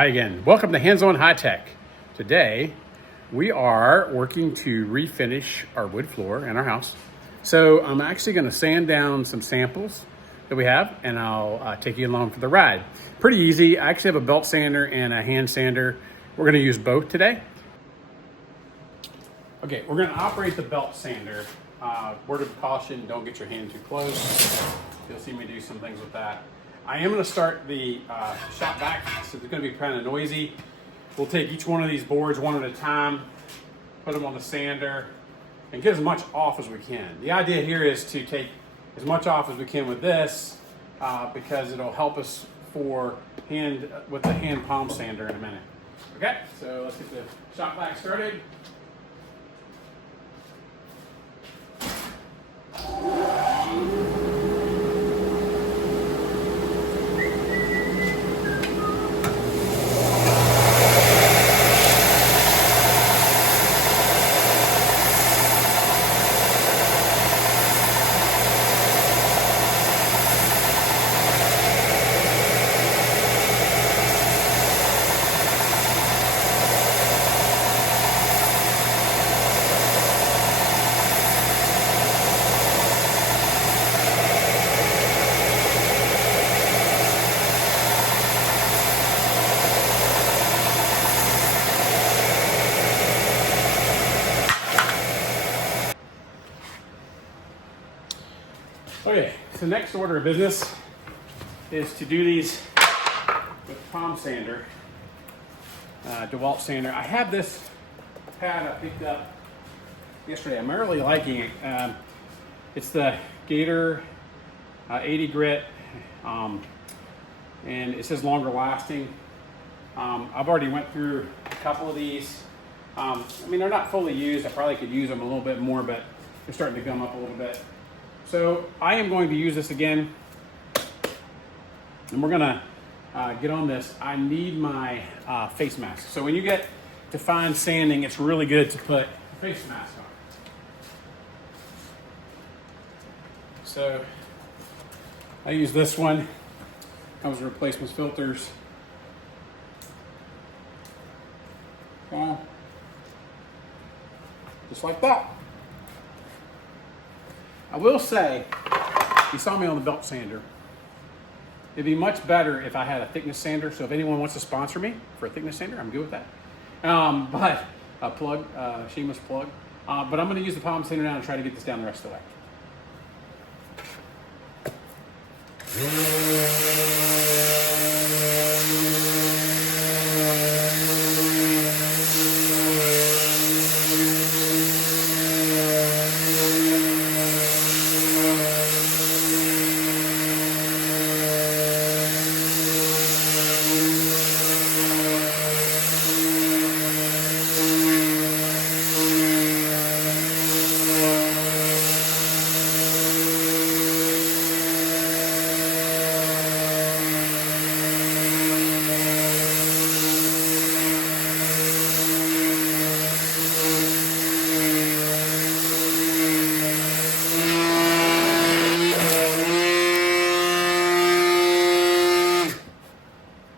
Hi again. Welcome to Hands On High Tech. Today, we are working to refinish our wood floor in our house. So I'm actually going to sand down some samples that we have, and I'll take you along for the ride. Pretty easy. I actually have a belt sander and a hand sander. We're going to use both today. Okay, we're going to operate the belt sander. Word of caution, don't get your hand too close. You'll see me do some things with that. I am going to start the shop vac, so it's going to be kind of noisy. We'll take each one of these boards one at a time, put them on the sander, and get as much off as we can. The idea here is to take as much off as we can with this because it'll help us with the hand palm sander in a minute. Okay, so let's get the shop vac started. Okay, so next order of business is to do these with palm sander, DeWalt sander. I have this pad I picked up yesterday. I'm really liking it. It's the Gator 80 grit, and it says longer lasting. I've already went through a couple of these. I mean, they're not fully used. I probably could use them a little bit more, but they're starting to gum up a little bit. So I am going to use this again, and we're gonna get on this. I need my face mask. So when you get to fine sanding, it's really good to put a face mask on. So I use this one. Comes with replacement filters. Just like that. I will say, you saw me on the belt sander. It'd be much better if I had a thickness sander. So if anyone wants to sponsor me for a thickness sander, I'm good with that. But a plug, shameless plug. But I'm going to use the palm sander now and try to get this down the rest of the way.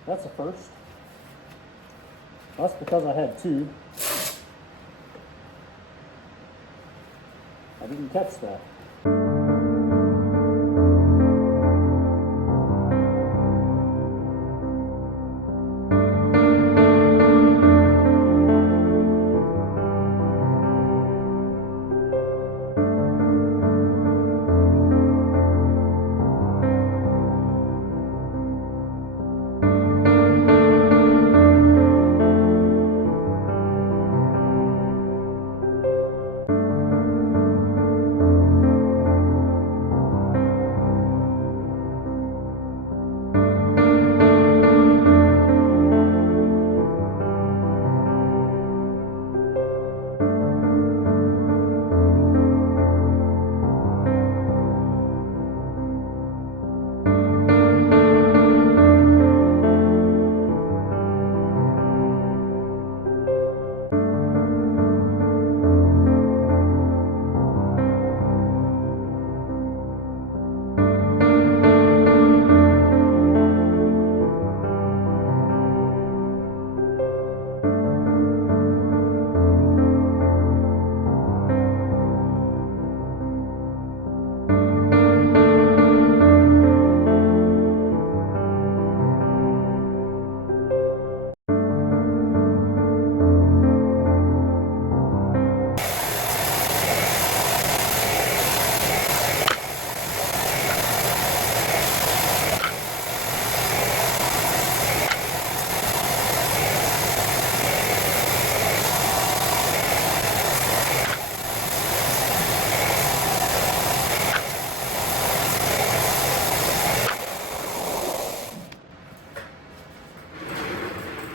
That's a first. That's because I had two. I didn't catch that.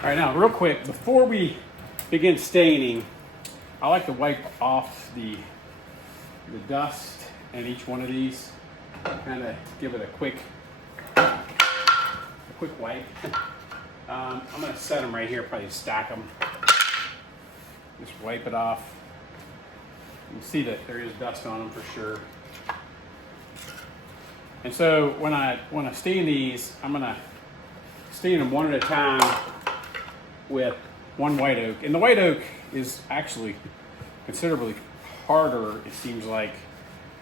All right, now real quick, before we begin staining, I like to wipe off the dust in each one of these. Kind of give it a quick wipe. I'm going to set them right here, probably stack them. Just wipe it off. You can see that there is dust on them for sure. And so when I stain these, I'm going to stain them one at a time with one white oak. And the white oak is actually considerably harder, it seems like,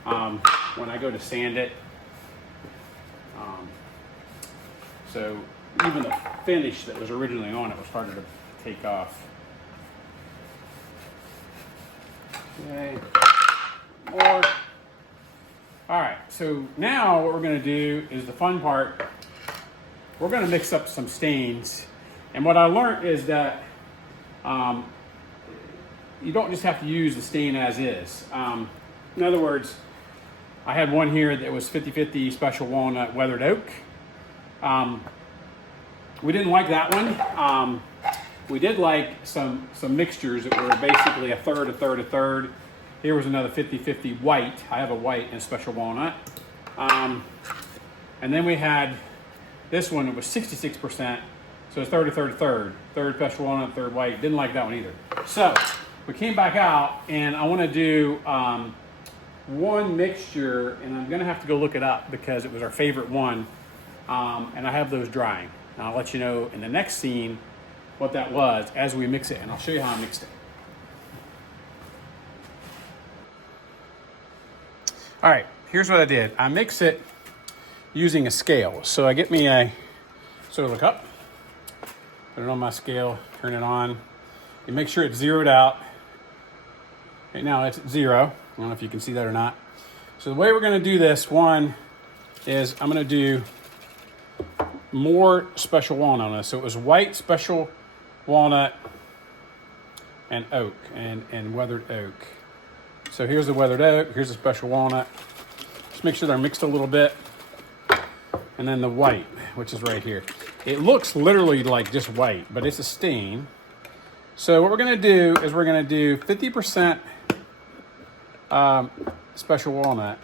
when I go to sand it. So even the finish that was originally on it was harder to take off. Okay, more. All right, so now what we're gonna do is the fun part. We're gonna mix up some stains. And what I learned is that you don't just have to use the stain as is. In other words, I had one here that was 50-50 Special Walnut Weathered Oak. We didn't like that one. We did like some mixtures that were basically a third, a third, a third. Here was another 50-50 white. I have a white and Special Walnut. And then we had this one that was 66%. So it's third, a third, a third. Third Special Walnut, third white. Didn't like that one either. So we came back out and I want to do one mixture, and I'm going to have to go look it up because it was our favorite one. And I have those drying. And I'll let you know in the next scene what that was as we mix it, and I'll show you how I mixed it. All right, here's what I did. I mix it using a scale. So I get me so look up, put it on my scale, turn it on. You make sure it's zeroed out. Right now it's at 0. I don't know if you can see that or not. So the way we're gonna do this, one is I'm gonna do more Special Walnut on this. So it was white, Special Walnut, and oak, and weathered oak. So here's the weathered oak, here's the Special Walnut. Just make sure they're mixed a little bit. And then the white, which is right here. It looks literally like just white, but it's a stain. So what we're gonna do is we're gonna do 50% Special Walnut,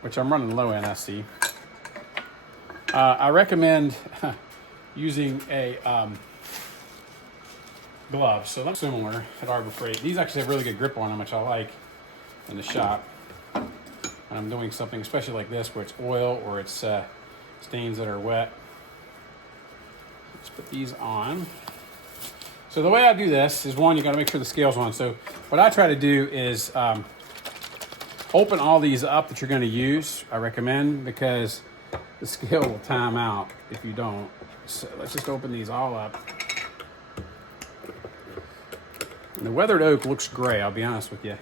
which I'm running low in, I see. I recommend using a glove. So that's similar at Harbor Freight. These actually have really good grip on them, which I like in the shop. When I'm doing something, especially like this, where it's oil or it's stains that are wet. Let's put these on. So the way I do this is, one, you got to make sure the scale's on. So what I try to do is open all these up that you're going to use. I recommend, because the scale will time out if you don't. So let's just open these all up. And the weathered oak looks gray, I'll be honest with you.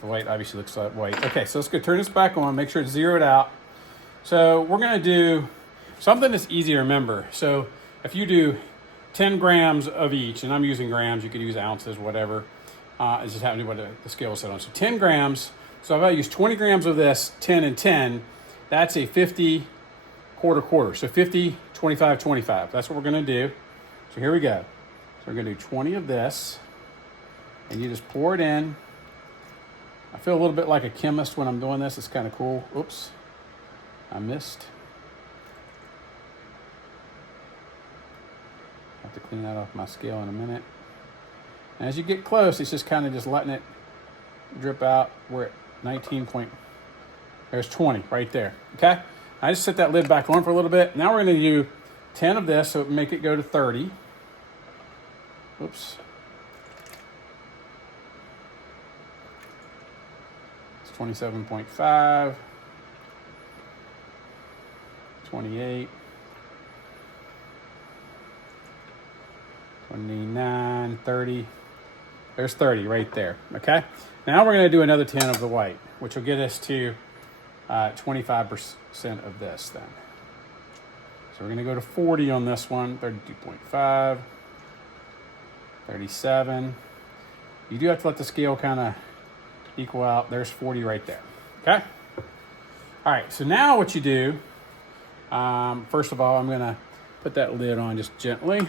The white obviously looks like white. Okay, so let's go turn this back on, make sure it's zeroed out. So we're gonna do something that's easy to remember. So if you do 10 grams of each, and I'm using grams, you could use ounces, whatever. It's just happening what the scale is set on. So 10 grams. So if I use 20 grams of this, 10 and 10, that's a 50 quarter. So 50, 25, 25. That's what we're gonna do. So here we go. So we're gonna do 20 of this, and you just pour it in. I feel a little bit like a chemist when I'm doing this. It's kind of cool. Oops, I missed. Have to clean that off my scale in a minute. And as you get close, it's just kind of just letting it drip out. We're at 19 point, there's 20 right there, okay? I just set that lid back on for a little bit. Now we're gonna do 10 of this, so make it go to 30. Oops. It's 27.5, 28, 29, 30. There's 30 right there, okay? Now we're gonna do another 10 of the white, which will get us to 25% of this then. So we're gonna go to 40 on this one, 32.5, 37. You do have to let the scale kind of equal out. There's 40 right there, okay? All right, so now what you do, first of all, I'm gonna put that lid on just gently.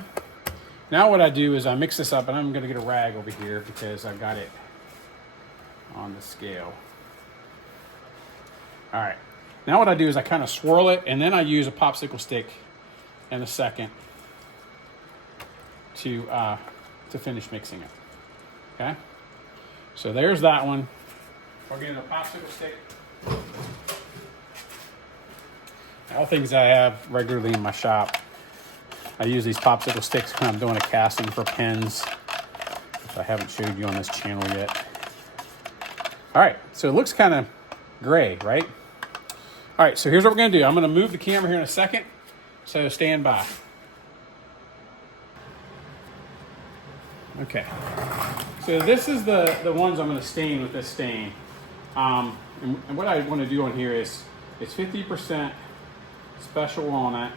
Now what I do is I mix this up, and I'm gonna get a rag over here because I got it on the scale. All right, now what I do is I kind of swirl it, and then I use a popsicle stick in a second to finish mixing it, okay? So there's that one. We're getting a popsicle stick. All things I have regularly in my shop. I use these popsicle sticks when I'm doing a casting for pens, which I haven't showed you on this channel yet. All right, so it looks kind of gray, right? All right, so here's what we're gonna do. I'm gonna move the camera here in a second, so stand by. Okay, so this is the ones I'm gonna stain with this stain. And what I wanna do on here is it's 50% special walnut,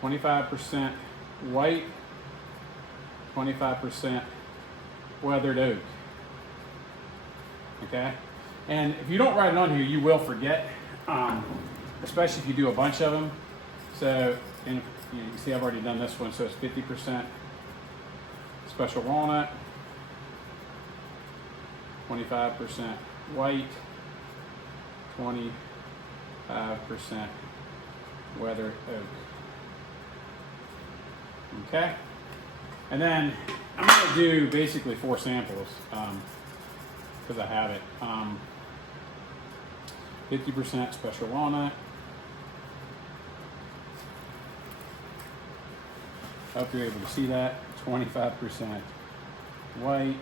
25% white, 25% weathered oak. Okay? And if you don't write it on here, you will forget, especially if you do a bunch of them. So, and you can see I've already done this one, so it's 50% special walnut, 25% white, 25% weathered oak. Okay? And then I'm gonna do basically 4 samples, because I have it. 50% special walnut. I hope you're able to see that. 25% white,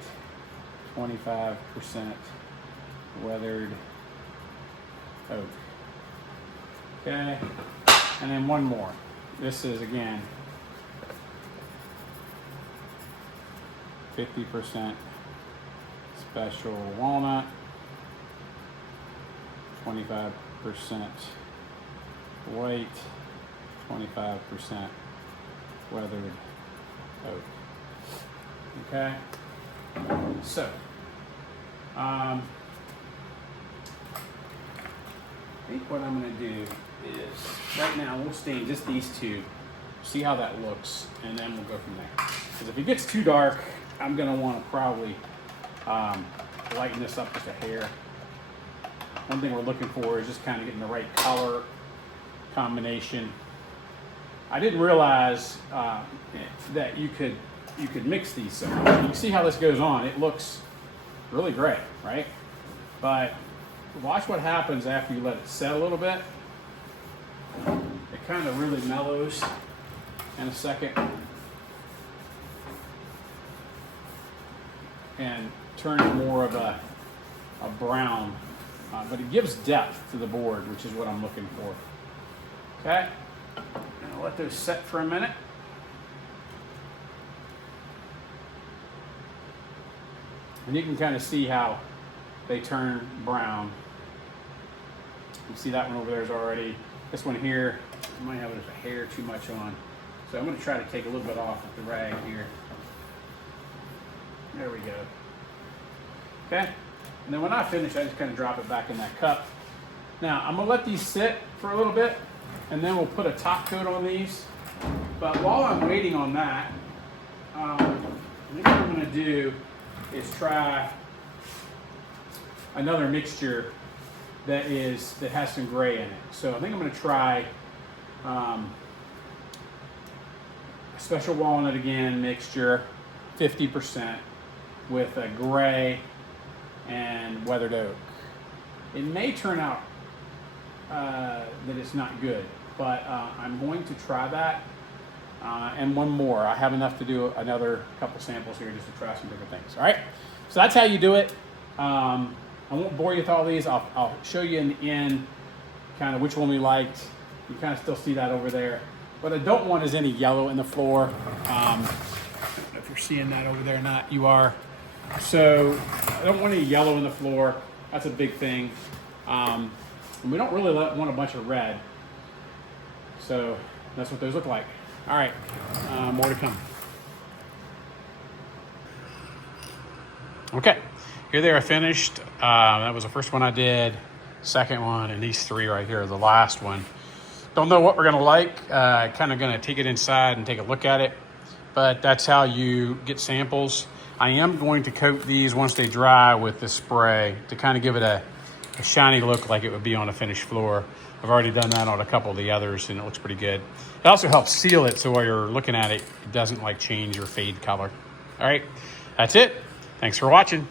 25% weathered oak. Okay, and then one more. This is again 50% special walnut, 25% white, 25% weathered oak. Okay, so I think what I'm going to do is right now we'll stain just these two, see how that looks, and then we'll go from there. Because if it gets too dark, I'm going to want to probably lighten this up just a hair. One thing we're looking for is just kind of getting the right color combination. I didn't realize that you could mix these so much. You can see how this goes on. It looks really great, right? But watch what happens after you let it set a little bit. It kind of really mellows in a second and turns more of a brown, but it gives depth to the board, which is what I'm looking for. Okay, and I'll let those set for a minute. And you can kind of see how they turn brown. You see that one over there is already, this one here, I might have just a hair too much on. So I'm going to try to take a little bit off with the rag here. There we go. Okay, and then when I finish, I just kind of drop it back in that cup. Now I'm going to let these sit for a little bit, and then we'll put a top coat on these. But while I'm waiting on that, I think what I'm going to do is try another mixture that has some gray in it. So I think I'm going to try special walnut again mixture, 50% with a gray and weathered oak. It may turn out that it's not good, but I'm going to try that. And one more. I have enough to do another couple samples here just to try some different things. All right, so that's how you do it. I won't bore you with all these. I'll show you in the end kind of which one we liked. You kind of still see that over there. What I don't want is any yellow in the floor. I don't know if you're seeing that over there or not. You are. So I don't want any yellow in the floor. That's a big thing. And we don't really want a bunch of red. So that's what those look like. All right, more to come. Okay, here they are finished. That was the first one I did, second one, and these 3 right here are the last one. Don't know what we're gonna like. Kind of gonna take it inside and take a look at it. but that's how you get samples. I am going to coat these once they dry with this spray to kind of give it a shiny look like it would be on a finished floor. I've already done that on a couple of the others and it looks pretty good. It also helps seal it so while you're looking at it, it doesn't like change or fade color. All right, that's it. Thanks for watching.